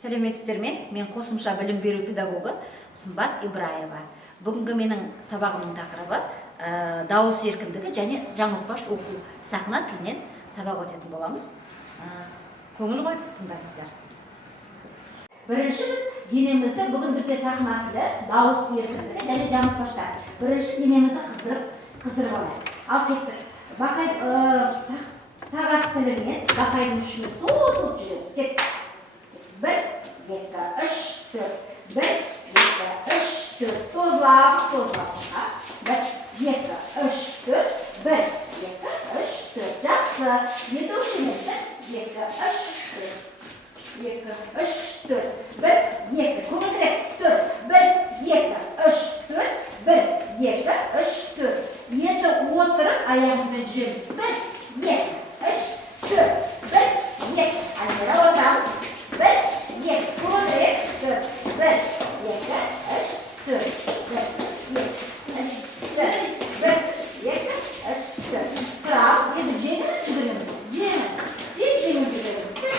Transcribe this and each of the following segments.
Сәлеметсіздер ме? Мен қосымша білім беру педагогы Сымбат Ибраева. Бүгінгі менің сабағымның тақырыбы дауыс еркіндігі және жаңылтпаш оқу. Сахна тілінен сабақ өтетін боламыз. Көңіл қойып тыңдаңыздар. Бірінші біз денемізді, бүгін бізде сахна тілі, дауыс еркіндігі және жаңылтпаштар. Бірінші денемізді қыздырып алайық. Ал сектор. Бақай сағат тілімен бақайдың ұшымен созылып жүреміз. Кеттік. 1, 2, 3, 4. 1, 2, 3, 4. Созылап. 1, 2, 3, 4. 1, 2, 3, 4. Жақсы. Енді ұшымен 1, 2, 3, 4. 2, 3, 4. 1, 2. Көңілдірек. 4. 1, 2, 3, 4. 1, 2, 3, 4. Енді отырып аяғымызбен жүреміз. 1, 2, 3, 4. 1, 2. Айнала отырамыз. 1, 2. Көңілдірек. 4. 1, 2, 3, 4. 1, 2, 3, 4. 1, 2, 3, 4. Тұрамыз. Енді жеңіл жүгіреміз. Жеңіл. Тек жеңіл жүгіреміз. 1,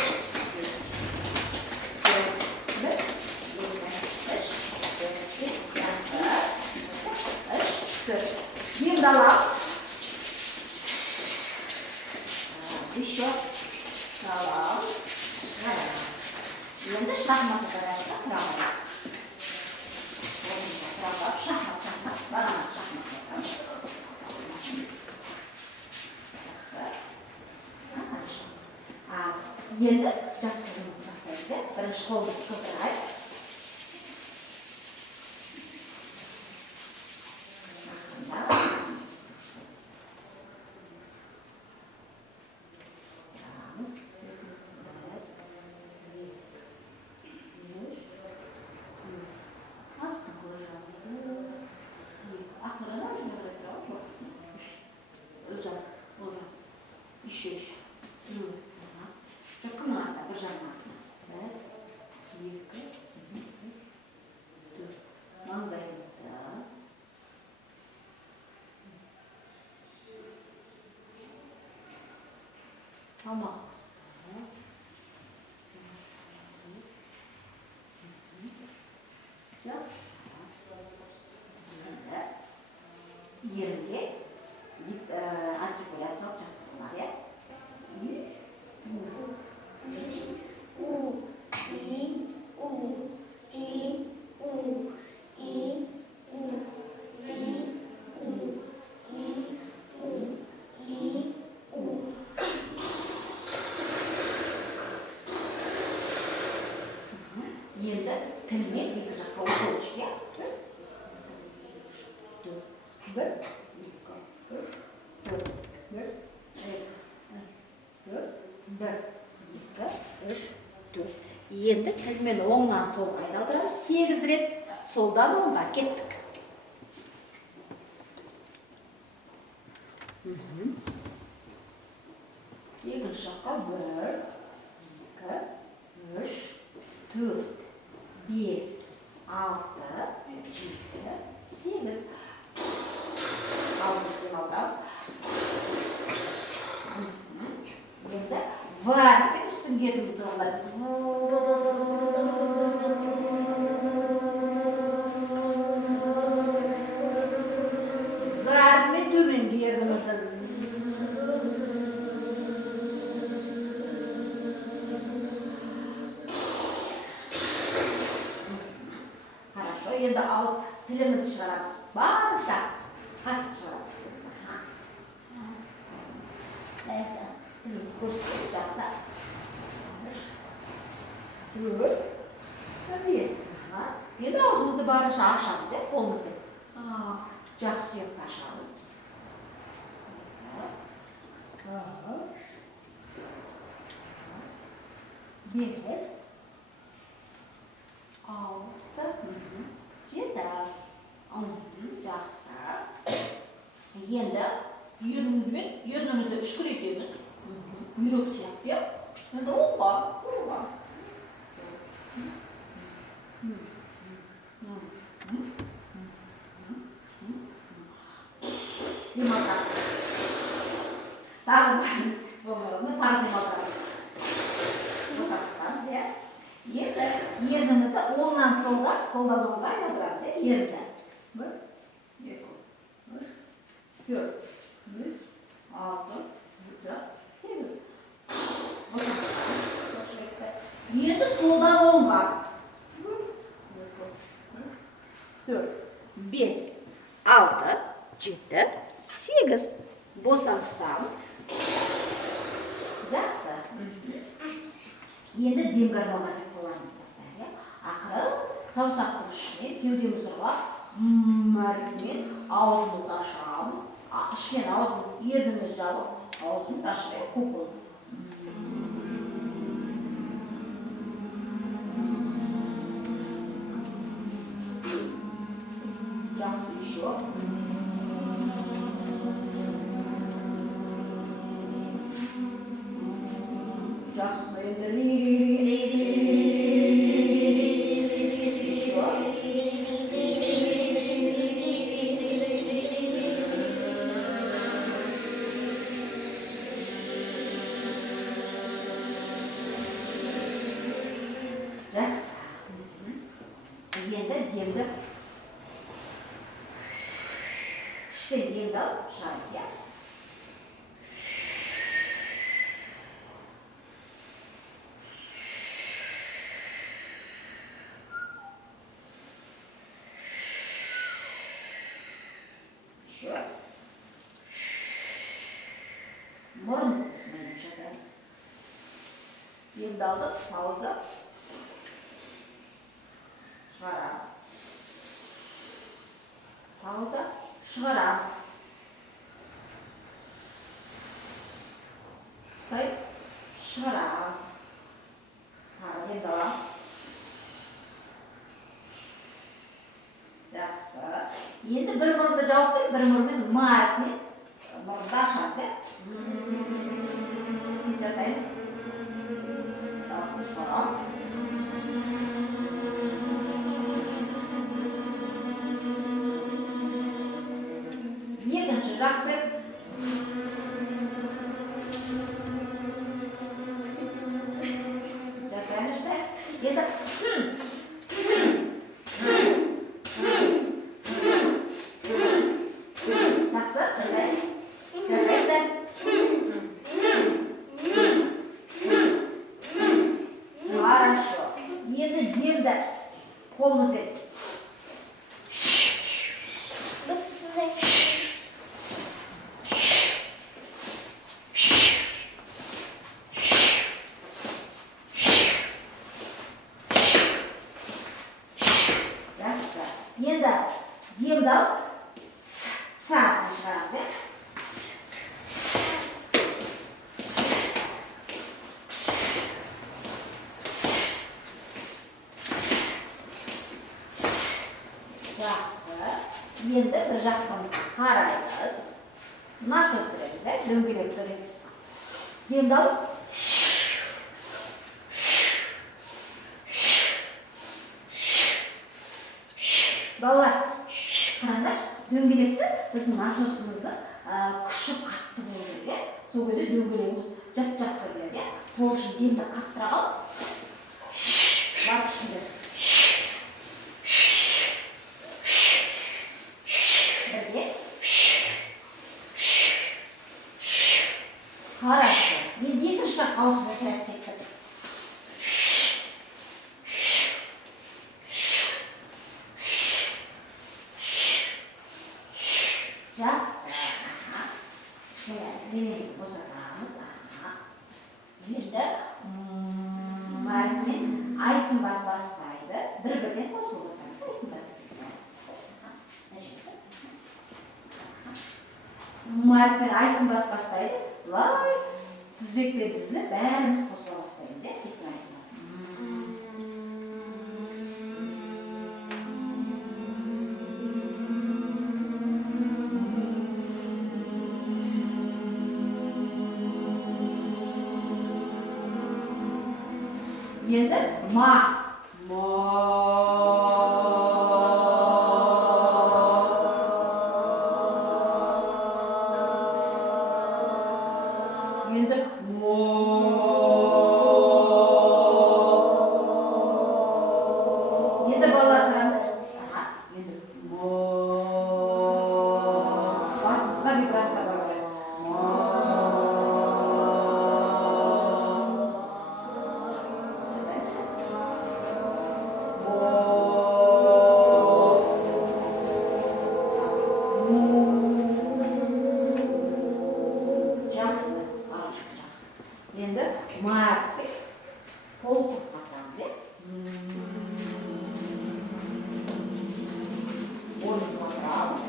2, 3, 4. Жақсы. 4. Енді аламыз. Еще. Аламыз. Енді шахмат қарашта тұралап. Шахмат. Бағана шахмат. Енді жаттығымызды бастайды. Бірінші қолымызды қыздырайық. Tamamız. Yerinde artikülasyon yapacaklar ya. Енді тіліне екі жаққа оқылыш, я? 1, 2, 3, 4. 1, 2, 3, 4. Енді тілмен оңнан солға айналдырамыз. 8 рет солдан оңға кеттік. Екінші жаққа 1, 2, 3, 4. 5, 6, 7, 8. Алдымыз демалдырамыз. Енді варпен үстін керімізді оңлаймыз. Зармен төмен керімізді. Енді алып тілімізді шығарамыз. Барынша қатты шығарамыз. Тіліміз көрсетеміз жақсы. 4, 5. Енді аузымызды барынша ашамыз, қолымызбен. Жақсы сүйекті ашамыз. 5, 6, 7. Жақсы. Енді ернімізді үшкіретеміз. Үйрек сияқты. Енді оңға. Демалдамыз. Тағы демалдамыз. Босақыстамыз, Енді ернімізді оңнан солға, солдан оңға айналдырамыз. Ерді. 1, 2, 3, 4, 5, 6, 7, 8. Енді солдан оңға. 4, 5, 6, 7, 8. Босаңыстамыз. Жақсы. Енді демгі арналар деп қоларымыз бастайды. Ақыры саусақтың ішіне кеудеміз ұрлап, мәртімен аузымызды ашамыз. Ішінен аузын ерніміз жабып, аузымыз ашырайық кукол. Жақсы, еще. Жақсы, енді демді ішпен демді алып шығарып, иә? Еще. Мұрын осымен жасаймыз. Демді алдық, пауза. Шығарамыз. Пауза. Шығарамыз. Ұстаймыз. Шығарамыз. Тағы демді аламыз. Жақсы. Енді бір мұрынды жауып тұрып, бір мұрынмен маркмен мұрынды ашамыз, иә? Жасаймыз. Шығарамыз. Екінші жақты. Жасаймыз. Енді жақсы, жасаймыз. Хорошо. Енді демді қолымызбен енді демді алып сағын шығарамыз, иә? Жақсы. Енді бір жақтымызға қараймыз. Насос сүреміз, иә? Дөңгелек тұреміз. Демді алып балалар, қараңдар, дөңгелекті біздің насосымыздың күші қатты болу керек. Сол кезде дөңгелегіміз жап-жап сөйледі. Сол үшін демді қаттыра қалып, бар күшінде. Бірге. Хорошо. Енді екінші жаққа ауысып осылайып кеттік. Жақсы. Денемізді босатамыз. Енді маркмен айсымбат бастайды. Бір-бірден қосылып отырамыз. Айсымбат. Маркмен айсымбат бастайды. Бұлай тізбекпен тізіліп бәріміз қосыла бастаймыз, иә? Кеттің айсымбат. Енді ма. Енді Енді мар полқұрт қатырамыз, е? Орын қатырамыз.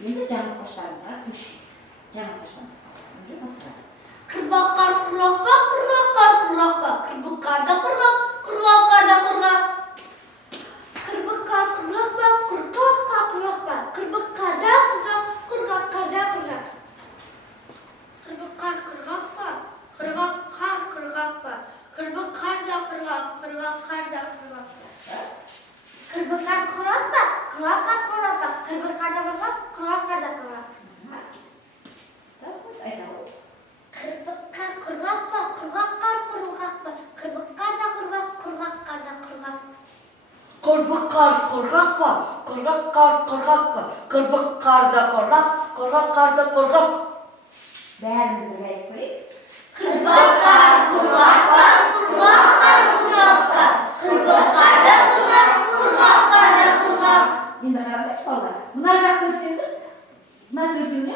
Енді жаңа қаштарымызға көш. Жаңа қаштарымызға. Уже басырады. Қырбаққар құрғақпа, құрғаққар құрғақпа, қырбыққарда құрғақ, құрғаққарда құрғақ. Қырбыққар құрғақпа, құрғаққа құрғақпа, қырбыққарда құрғақ, құрғаққарда құрғақ. Қырбыққар құрғақпа, құрғаққар құрғақпа, қырбыққарда құрғақ, құрғаққарда құрғақ. Қырбыққар құрғақпа, құрғаққар құрғақпа, қырбыққарда құрғақ, құрғаққарда құрғақ. Қырбыққар құрғақпа, құрғаққар құрғақпа, қырбыққарда құрғақ, құрғаққарда құрғақ. Қырбыққар құрғақпа, құрғаққар құрғақпа, қырбыққарда құрғақ, құрғаққарда құрғақ. Бәріміз бірге айтып көрейік. Қырбыққар құрғақпа, құрғаққар құрғақпа, қырбыққарда құрғақ, құрғаққарда құрғақ. Енді қараңдаршы балалар. Мына жақ төртеуміз, мына төртеуіне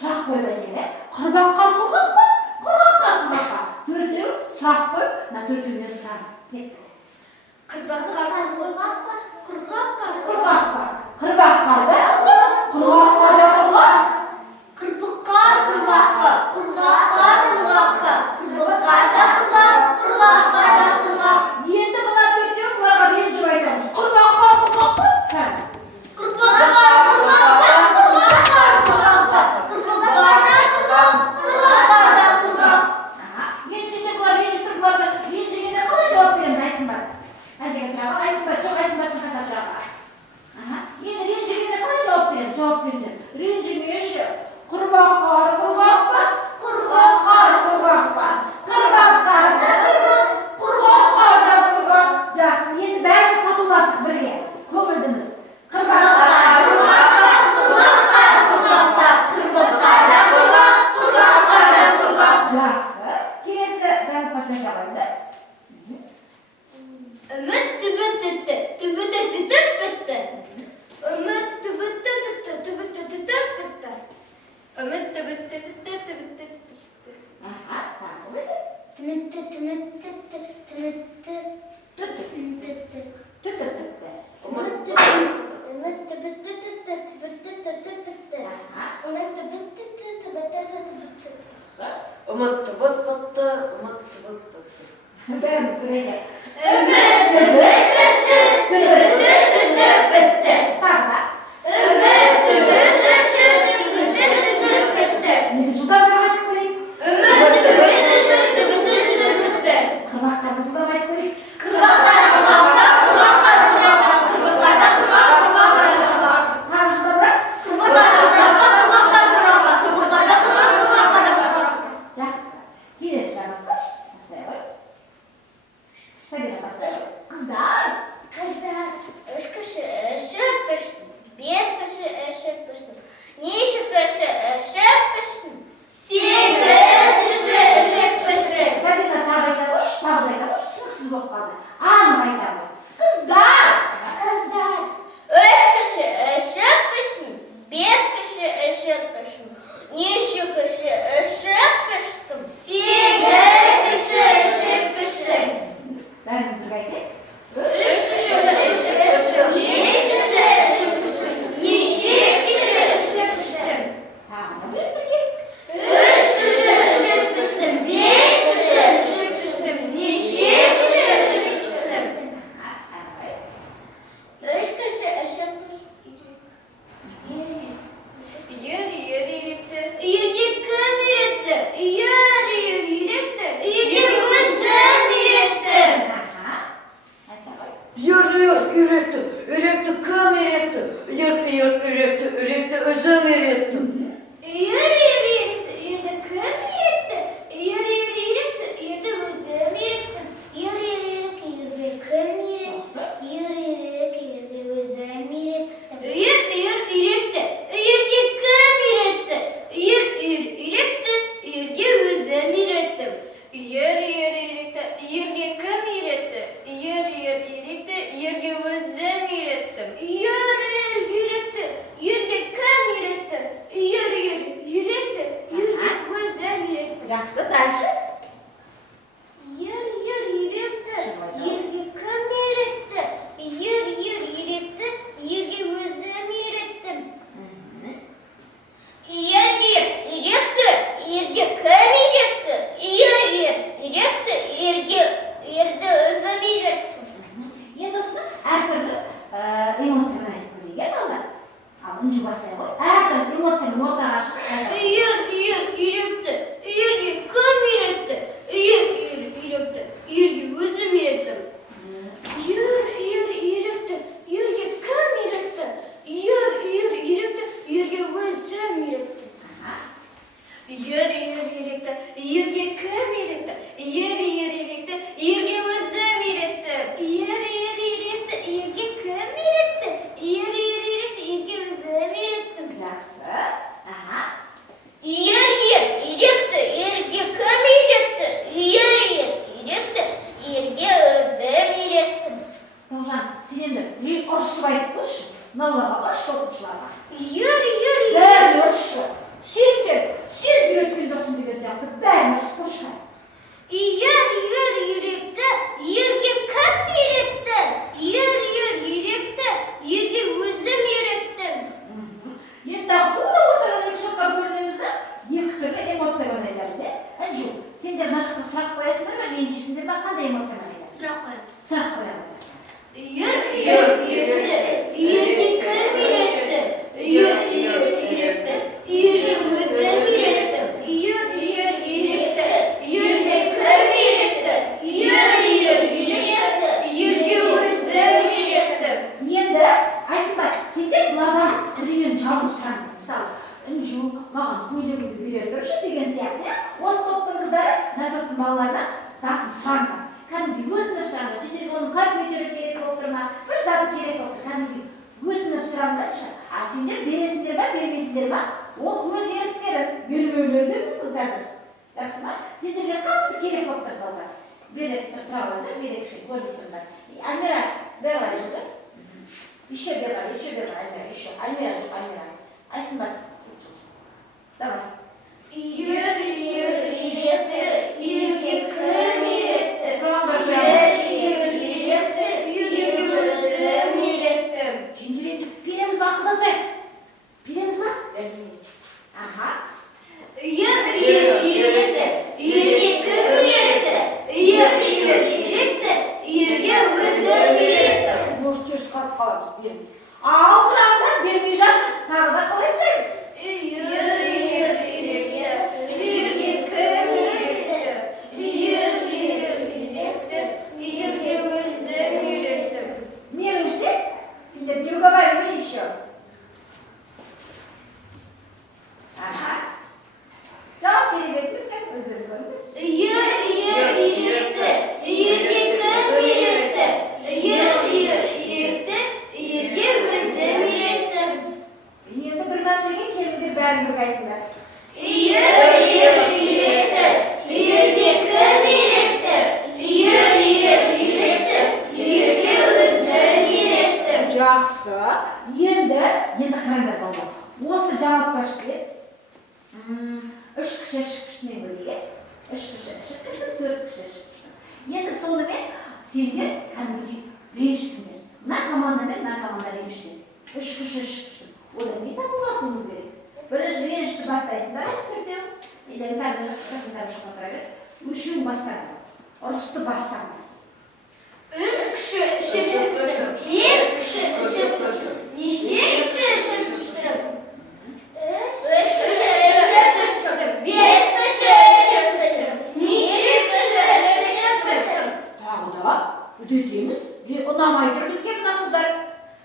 сұрақ қойып айтайық, е? Қырбаққар құрғақ па? Құрғаққар құрғақ па? Төртеу сұрақ қойып, мына төртеуіне сұрақ. Қырбаққар құрғақпа, құрғаққар Құрғақ па? Қырбаққарда құрғақ, құрғаққарда құрғақ. Қырбыққар құрғақпа, құрғаққар құрғақпа, қырбыққарда құрғақ, құрғаққарда құрғақ. Енді мына төртеу бұларға ренжіп айтамыз. Қырбаққар құрғақ па? Қырбыққар құрғақпа, құрғаққар құрғақпа, қырбыққарда құрғақ, құрғаққарда құрғақ. Енді сөйтсе бұлар ренжіп тұр, бұларды ренжігенде қалай жауап береміз, Айсынбай? Әндегі тұрағы, Айсынбай, жоқ Айсынбай тұрғаса тұрағы. Енді ренжігенде қалай жауап береміз? Жауап беріңдер. Ренжімеші. Құрбаққар құрғақ па? Құрғаққар құрғақ па? Құрбаққарда құрғақ, құрғаққарда құрғақ. Жақсы, енді бәріміз татуластық бірге. Көңілдіміз. Қырбаққар құрғақпа, құрғаққар құрғақпа, қырбыққарда құрғақ, құрғаққарда құрғақ. Жақсы. Келесі жаңа пашаға қойды. Үміт түбі түтті, түбі түтті түп бітті. Үміт түбі түтті, түбі түтті түп бітті. Үміт түбі түтті, түбі түтті түп бітті. Тағы қойды. Түмітті, түмітті, түмітті, Түтті. түмітті. Түтті бітті. Үміт түбі түтті, түбі түтті түп бітті. Үміт түбі түтті, түбі түтті түп бітті. Ұмытты бұт бұтты, ұмытты бұт бұтты. Бәріміз бірге. Үміт түбі түтті, түбі түтті түп бітті. Тағы да. Үміт түбі түтті, түбі түтті түп бітті. Енді жылдамырақ айтып көрейік. Үміт түбі түтті, түбі түтті түп бітті. Қырбақтарды жылдам айтып көрейік. Қырбаққар құрғақпа, құрғаққар құрғақпа, қырбыққарда құрғақ, құрғаққарда құрғақ. Тағы жылдамырақ. Қырбыққар құрғақпа, құрғаққар құрғақпа, қырбыққарда құрғақ, құрғаққарда құрғақ. Жақсы. Келесі жаңалықтар. Бастай ғой. Сәбира бастай ғой. Қыздар. Қыздар, үш кіші ішік піштім, бес кіші ішік піштім, нешік кіші ішік піштім, сегіз кіші ішік піштім. Сәбира тағы айта қойшы, тағы да айта қойшы, түсініксіз болып қалды. Анық айта қой. Қыздар. Қыздар, үш кіші ішік піштім, бес кіші ішік піштім, нешік кіші ішік піштім, сегіз кіші ішік піштім. Бәріміз бірге айтайық. Үш кіші ішік піштім, бес кіші ішік піштім, нешік кіші ішік піштім. Тағы да бір бірге. Үш кіші ішік піштім, бес кіші ішік піштім, нешік кіші ішік піштім. Үш кіші ішік піштім. Үйірге кім үйретті? Үйіректі. Үйірге өзім үйреттім. Айта ғой. Үйретті, үйретті кім үйретті? Үйретті, өзім үйреттім. Үйірді кім үйретті? Үйірді өзім үйреттім. Үйірге кім үйретті? Үйірді өзім үйреттім. Үйретті. Үйірге кім үйретті? Үйретті. Үйірге өзім үйреттім. Үйретті. Үйірге кім үйретті? Үйретті. Үйірге өзім үйреттім. Үйретті. Үйірге кім үйретті? Жақсы, дальше. Ер үйректі, ерге кім үйретті? Ер үйретті, ерге өзім үйреттім. Ер үйретті, ерге кім үйретті? Ер үйретті, ерді өзім үйреттім. Енді осыны әртүрлі эмоциямен айтып көрейік, балалар. Ал үнжі бастай ғой. Әртүрлі эмоциямен ортаға шығып. Ер үйретті, ерге кім үйретті? Ер үйретті, ерге өзім үйреттім. Ер үйретті, ерге кім үйретті? Ер үйретті, ерге өзім үйреттім. Ер үйретті, ерге кім үйретті? Ер үйретті, ерге өзім үйреттім. Ер үйретті, ерге кім үйретті? Ер үйретті, ерге өзім үйреттім. Жақсы. Аха. Ер үйретті, ерге кім үйретті? Ер үйретті, ерге өзім үйреттім. Тоғжан, сен енді ұрысып айтып көрші. Мыналарға ұрыс оқушыларға. Ер Бәріне ұрысшы. Сен үйреткен жоқсың деген сияқты бәрін ұрысып көрші. Ер үйретті, ерге кім үйретті? Ер үйретті, ерге өзім үйреттім. Енді тағы тура ортадан екі жаққа бөлінеміз да, екі түрлі эмоциямен айтамыз, Анжу, сендер мына жақта сұрақ қоясыңдар ма, ренжисіңдер ма, қандай эмоциямен айтасың? Сұрақ қоямыз. Сұрақ қоямыз. Ер үйретті, ерге кім үйретті? Ер үйретті, ерге өзім үйреттім. Ер үйретті, Ерге кім үйретті? Ер үйретті, ерге өзім үйреттім. Енді, Айсымбай, сендер бұлардан біреуін жауын сұраңдар. Мысалы, Үнжу, маған көйлегімді бере тұршы деген сияқты, осы топтың қыздары, мына топтың балалардан затын сұраңдар. Кәдімгі өтініп сұраңдар. Сендерге оның қай көтеріп керек болып тұр ма? Бір заты керек болып тұр. Кәдімгі өтініп сұраңдаршы. А сендер бересіңдер ма, бермейсіңдер ма? Ол өз еріктері. Бермеулері де мүмкін қазір. Жақсы ма? Сендерге қатты керек болып тұр залдар. Берек тұрғандар, берекші көріп тұрыңдар. Альмира, бері жүрді. Еще бері, Альмира, еще. Альмира жоқ, Альмира. Айсымбай. Давай. Ер үйретті, ерге кім үйретті? Сұраңдар Ер үйретті, ерге өзім үйреттім. Сендер енді береміз ба, ақылдасайық? Береміз ба? Бермейміз. Аха. Ер үйретті, ерге кім үйретті? Ер үйретті, ерге өзім үйреттім. Может, теріс қарап қаламыз, бермейміз. Ал сұрағандар бермей жатыр. Тағы да қалай сұраймыз? Ер үйретті, ерге кім үйретті? Ер үйретті, ерге өзім үйреттім. Меніңше, сендер не уговаривай еще. Ага. Жауап теребетті, сен өздері көрді. Ер үйретті, ерге кім үйретті? Ер үйретті, ерге өзім үйреттім. Енді бір мәмілеге келіңдер бәрін бір айтыңдар. Ер үйретті, ерге кім үйретті? Ер үйретті, ерге өзім үйреттім. Жақсы. Енді қараңдар балалар. Осы жаңылтпашпен үш кіші шықпыштымен бөлейік. Үш кіші шықпыштың, төрт кіші шықпыштың. Енді сонымен сендер кәдімгідей ренжісіңдер. Мына команда мен мына команда ренжісің. Үш кіші шықпыштың. Одан кейін табылғасыңыз керек. Бірінші ренжішті бастайсыңдар, осы төртеу. Енді кәдімгі жақындары шықпыра бер. Үшеуін бастаңдар. Ұрысты бастаңдар. Үш кіші шықпыштың, бес кіші шықпыштың, неше кіші шықпыштың? Үш кіші шықпыштың, бес кіші шықпыштың, неше кіші шықпыштың? Тағы да үдетеміз. Ұнамай тұр бізге мына қыздар.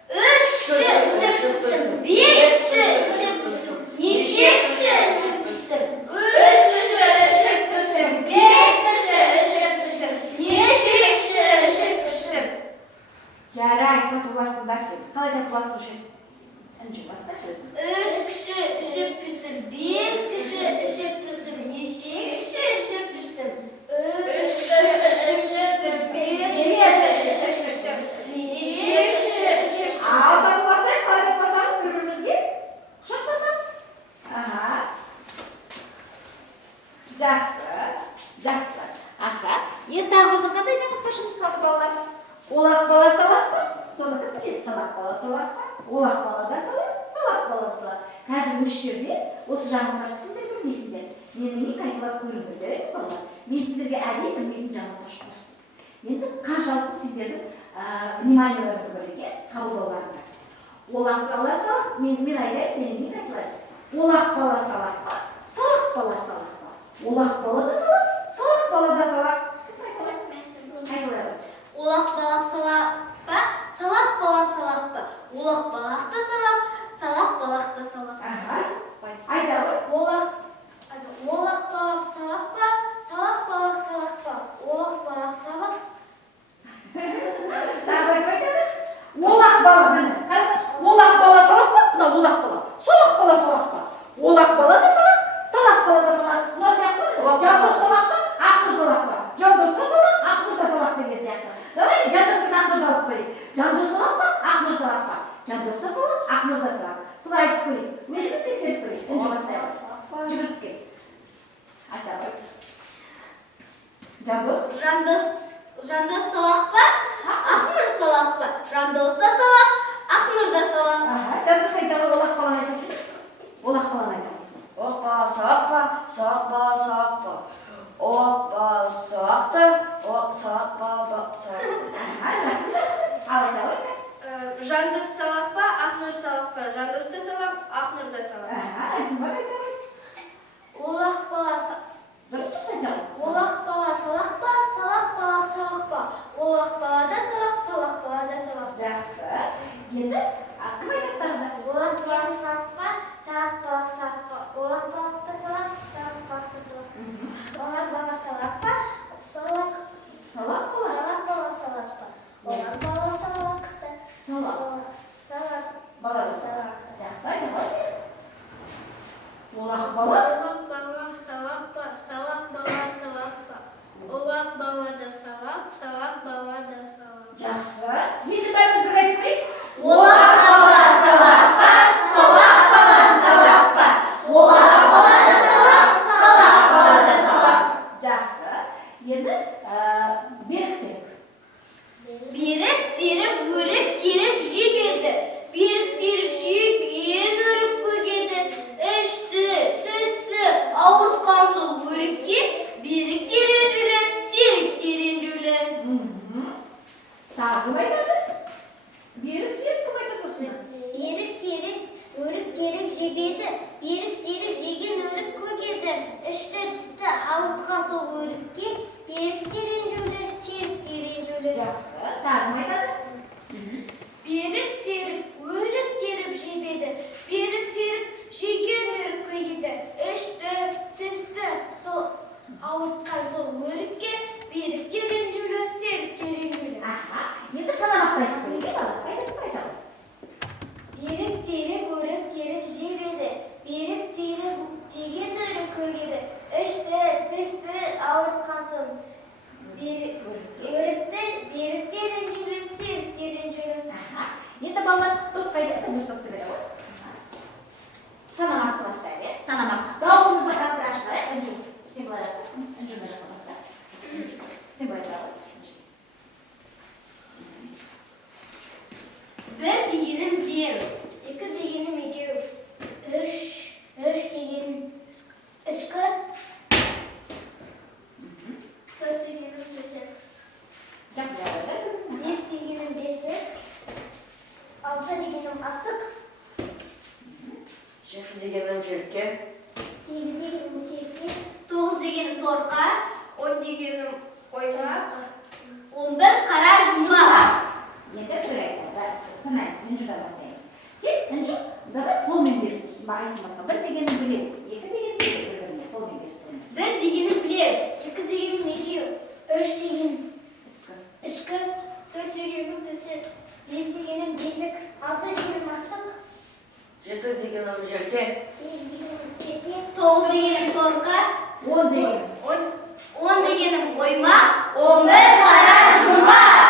Үш кіші шықпыштың, бес кіші шықпыштың, неше кіші шықпыштың? Үш кіші шықпыштың, бес кіші шықпыштың, неше кіші шықпыштың? Жарайды, татуласыңдаршы. Қалай татуласушы? Інжу басташы өзің. Үш кіші шықпыштың, бес кіші шықпыштың, неше кіші шықпыштың? Үш кіші шықпыштың, бес кіші шықпыштың, неше кіші шықпыштың? Ал татуласайық, қалай татуласамыз бір-бірімізге? Құшақтасамыз. Ага. Жақсы. Енді тағы біздің қандай жаңылтпашымыз қалды балалар? Олақ бала салақ па? Соны кім біледі? Салақ бала салақ па? Олақ бала да салақ, салақ бала да салақ. Қазір осы жерде осы жаңылтпашты сендер білмейсіңдер. Менің екі айтылар көрінді балалар. Мен сендерге әдейі білмейтін жаңылтпаш қостым. Енді қаншалықты сендердің вниманияларыңды бірге қабылдауларыңды. Олақ бала салақ, мен айтайын, менің екі айтылар. Олақ бала салақ па? Салақ бала салақ па? Олақ бала да салақ, салақ бала да салақ. Олақ балақ салақ па? Салақ балақ салақ па? Олақ балақ та салақ, салақ балақ та салақ. Айда ғой. Олақ балақ салақ па? Салақ балақ салақ па? Олақ балақ салақ. Тағы айтады. Олақ бала, міне, қараңыз. Олақ бала салақ па? Мына олақ бала. Салақ бала салақ па? Олақ бала да салақ, салақ бала да салақ. Мына сияқты ғой. Жандос салақ па? Ақнұр салақ па? Жандос та салақ, Ақнұр да салақ деген сияқты. Давайте Жандос пен Ақнұрды алып көрейік. Жандос салақ па? Ақнұр салақ па? Жандос та салақ, Ақнұр да салақ. Солай айтып көрейік. Өзіміз тексеріп көрейік. Үнжі бастаймыз. Жүгірткен. Айта ғой. Жандос Жандос салақ па? Ақнұр салақ па? Жандос та салақ, Ақнұр да салақ. Жандос айта ғой, олақ баланы айтасың. Олақ баланы айтамыз. Олақ бала салақ па? Салақ бала салақ па? Олақ бала салақ та, салақ бала салақ. Жақсы. Ал айта ғой. Жандос салақ па? Ақнұр салақ па? Жандос та салақ, Ақнұр да салақ. Айсынбай айта ғой. Олақ бала Дұрыс айта ғой. Олақ бала салақ па? Салақ балақ салақ па? Олақ бала да салақ, салақ бала да салақ. Жақсы. Енді кім айтады тағы да? Олақ балақ салақ па? Салақ балақ салақ па? Олақ балақ та салақ, салақ балақ та салақ. Олақ бала салақ па? Салақ бала. Салақ бала салақ па? Олақ бала салақ та. Салақ. Салақ. Бала да салақ. Жақсы айта ғой. Олақ бала. Олақ бала салақ па? Салақ бала салақ па? Олақ бала да салақ, салақ бала да салақ. Жақсы. Енді бәріміз бір айтып көрейік. Олақ бала салақ па? Салақ бала салақ па? Олақ бала да салақ, салақ бала да салақ. Жақсы. Енді берік серік. Берік серік өрік теріп жебеді. Берік серік жеген өрік көгеді. Ішті, тісті, ауыртқан сол өрікке берік терең жүлі, серік терең жүлі. Тағы кім айтады? Берік серік кім айтады осыны? Берік серік өрік теріп жебеді. Берік серік жеген өрік көгеді. Ішті, тісті, ауыртқан сол өрікке берік терең жүлі, серік терең жүлі. Жақсы. Тағы кім айтады? Берік серік өрік теріп жебеді. Берік серік жеген өрік көгеді. Ішті, тісті, сол ауыртқан сол өрікке берік терең жүлі, серік терең жүлі. Енді санамақты айтып көрейік, бала. Айтасың ба айтады? Берік серік өрік теріп жебеді. Берік серік жеген өрік көгеді. Ішті, тісті, ауыртқан соң өрікті берік терең жүлі, серік терең жүлі. Енді балалар топқа айтады, өз топты бере ғой. Санамақты бастайды, иә? Санамақ. Дауысымызды қатты ашылайық. Үнжу. Сен былай жақта. Үнжу мына жаққа баста. Сен былай тұра ғой. Bir дегенім біреу, екі дегенім екеу, үш дегенім үшкі, төрт дегенім төсек, бес дегенім бесік, алты дегенім асық, Жеті дегенім желке. сегіз дегенім серке, тоғыз дегенім торқа, Он дегенім оймақ. 11 қара жұмбақ. Енді бір айтады. Санаймыз, Үнжудан бастаймыз. Сен, Үнжу, давай қолмен беріп тұрсың. Бағайсың баққа. Бір дегенім білеу, екі дегенім білеу, бір-біріне қолмен беріп тұрсың. Bir дегенім білеу, екі дегенім екеу, үш дегенім Үскі. үшкі, төрт дегенім төсек, бес дегенім бесік, алты дегенім асық, Жеті дегенім желке. сегіз дегенім серке, тоғыз дегенім торқа, 10 дегенім. он дегенім оймақ, 11 қара жұмбақ.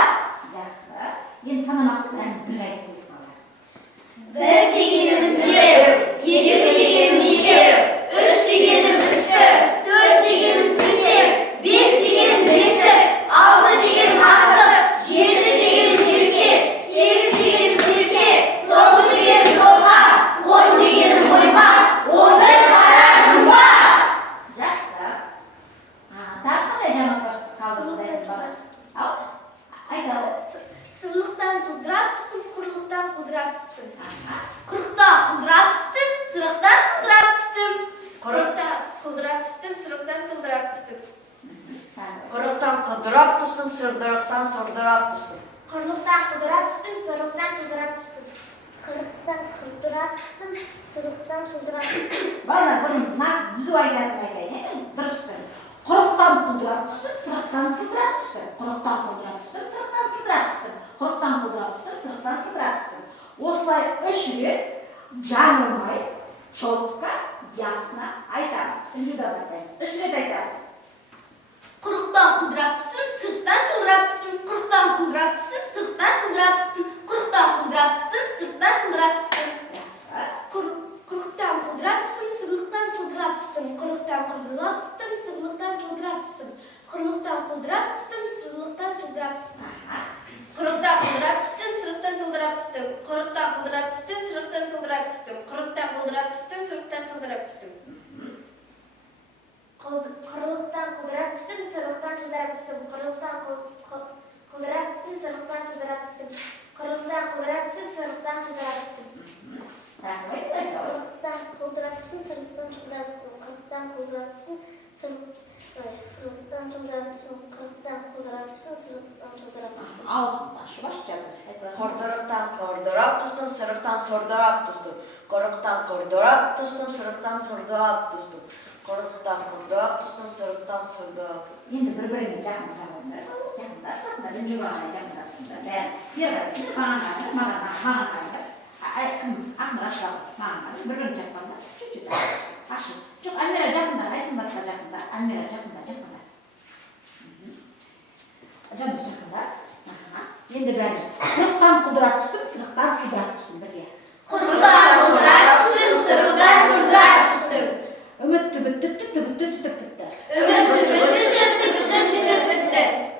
Жақсы. Енді санамақты бәріміз бір айтып көрейік балалар. Bir дегенім білеу, екі дегенім екеу, үш дегенім үшкі, төрт дегенім төсек, бес дегенім бесік, түстім, сырдырықтан сырдырап түстім. Құрлықтан құлдырап түстім, сырықтан сылдырап түстім. Қырықтан құлдырап түстім, сырықтан сылдырап түстім. Балалар, бұны түзу айтатын айтайын, дұрыс бір. Құрықтан құлдырап түстім, сырықтан сылдырап түстім. Құрықтан құлдырап түстім, сырықтан сылдырап түстім. Құрықтан құлдырап түстім, сырықтан сылдырап түстім. Осылай 3 рет жаңылмай, четко, ясно айтамыз. Үнді бастаймыз. 3 рет айтамыз. Құрлықтан құлдырап түстім, сырттан сылдырап түстім. Құрлықтан құлдырап түстім, сырттан сылдырап түстім. Құрлықтан құлдырап түстім, сырттан сылдырап түстім. Құрлықтан құлдырап түстім, сырлықтан сылдырап түстім. Құрлықтан құлдырап түстім, сырлықтан сылдырап түстім. Құрлықтан құлдырап түстім, сырлықтан сылдырап түстім. Құрлықтан құлдырап түстім, сырықтан сылдырап түстім. Құрлықтан құлдырап түстім, сырықтан сылдырап түстім. Құрлықтан құлдырап түстім, сырықтан сылдырап түстім. Құрлықтан құлдырап түстім, сырықтан сылдырап түстім. Құрлықтан құлдырап түстім, сырықтан сылдырап түстім. Құрлықтан құлдырап түстім, сырықтан сылдырап түстім. Құрлықтан құлдырап түстім, сырықтан сылдырап түстім. Құрлықтан құлдырап түстім, сырықтан сылдырап түстім. Құрлықтан құлдырап түстім, сырықтан сылдырап түстім. Аузымызды ашып жадыс. Құрдырықтан құрдырап түстім, сырықтан сырдырап түстім. Құрықтан құрдырап түстім, сырықтан сырдырап түстім. Құрықтан құрдырап түстім, сырықтан сырдырап. Енді бір-біріне жақындар, үнжі бағана жақындар. Маған ақмыр ашылады, маған бір-бірін жақындар, чуть-чуть ашыл. Жоқ, Альмира жақында, Айсымбатқа жақында, Альмира жақында. Жандос жақында. Енді бәріміз құрықтан құлдырап түстім, сырықтан сылдырап түстім бірге. Құрлықтан құлдырап түстім, сырықтан сылдырап түстім. Үмітті бітті. Бітті.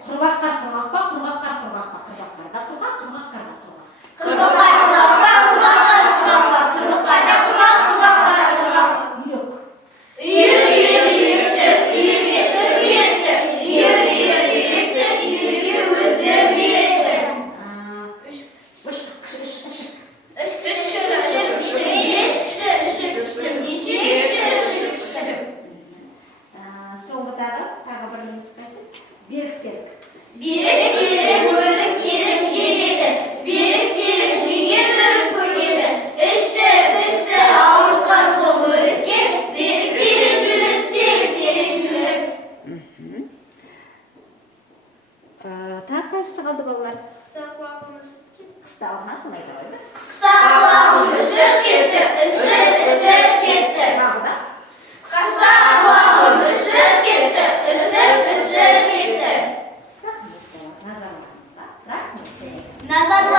Құрғаққа, құрғақпарда құрғақ. Соңғы тағы бір нұсқасы. Берік серік. Берік серік өрік керіп жебеді. Берік серік жеген өрік көгеді. Ішті тісі ауыртқан сол өрікке берік терең жүрек, серік терең жүрек. Тағы қайсысы қалды балалар? Қыста құлағым Қыста өсіп кетті. соны айта қойды. Қыста құлағым үсіп кетті, үсіп кетті. Тағы да. Қыста құлағым үсіп кетті, үсіп кетті. Рахмет, назарларыңызға. Рахмет. Назарларыңызға